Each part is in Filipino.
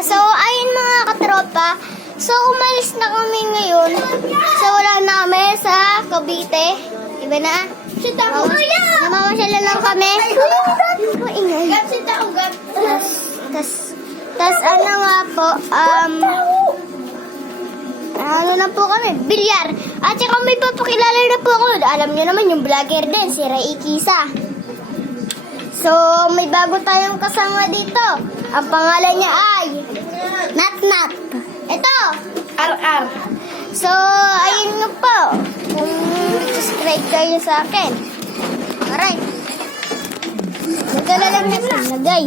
So, ayun mga katropa. So, umalis na kami ngayon. So, wala na kami sa Cavite. Iba na. Namamasyala lang kami. Maingay. Tas ano nga po, ano na po kami, bilyar. At saka may papakilala na po ako. Alam nyo naman yung vlogger din, si Ray Ikisa. So, may bago tayong kasama dito. Ang pangalan niya ay Nat. Ito, RR. So, ayun nga po. Kung subscribe kayo sa akin. Alright. Nagdala lang natin. Lagay.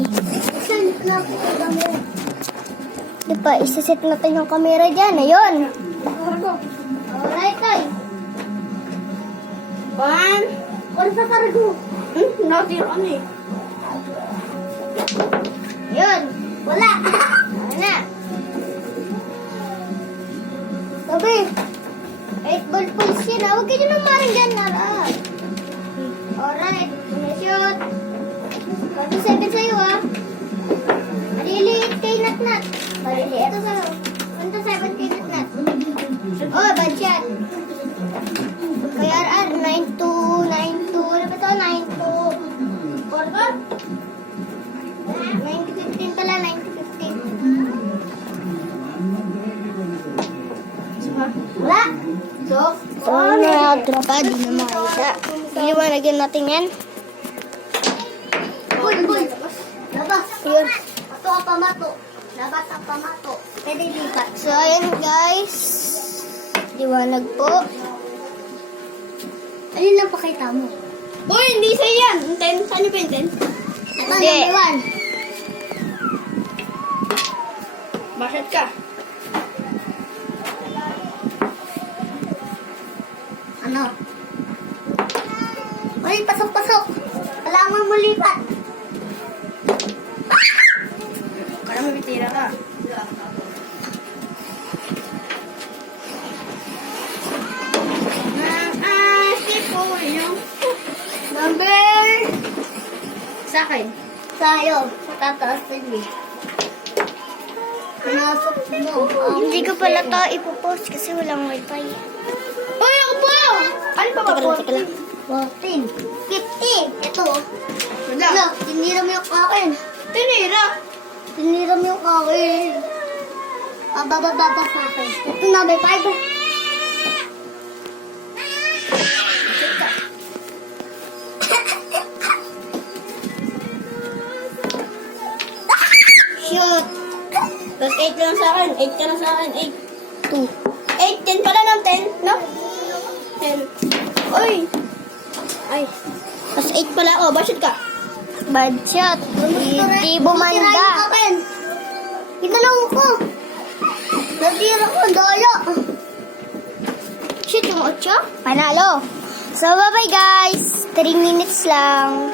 Diba, isaset natin yung camera dyan. Ayun. Alright, ay. Ano sa kargo? Natin ano eh. Ayun. Wala. Ano na. Sabi. 8 ball pulse yun. Huwag kayo nang maring dyan. Alright. Shoot. 1-7 sa'yo Maliliit kay Nat. Maliliit. Ito sa'yo. 1-7 kay Nat. Oh, bad shot. Kay RR, 9-2. Ano ba ito? 9-2. 90-15 pala, 90-15. Wala. So, mga tropa, di na makita. Iliwanagin natin yan. Boy. Labas. Yun. Ato ang pamato. Labas ang pamato. Pwede lipat. So, ayan guys. Liwanag po. Alin lang pakita mo? Boy, hindi sa'yo yan. 10. Saan yung 10? Ito, Hindi. number 1. Bakit ka? Ano? Uy, pasok. Kailangan mo lipat. Kaya mabitira ka. Sipo yung Number sa akin. tayo. Tataas din eh. Pinasok mo. Hindi ko pala to ipopost kasi walang wifi. Uy, ako po! Ano pa ba po? Teka lang. 14. 50. Ito. Wala. Ano? Tinira mo yung akin. Tinira. Tinira mo yung akin. Bababa sa akin. Ito number 5. Shoot. Tapos 8 lang sa akin. 8 ka na sa akin. 2. 8. 10 pala ng 10. No? 10. Uy. Ay. Tapos 8 pala ako. Bakit ka? Bad shot. Hindi bumanda. Inalaw ko. Natira ko. Daya. Shoot yung 8. Panalo. So, bye-bye guys. 3 minutes lang.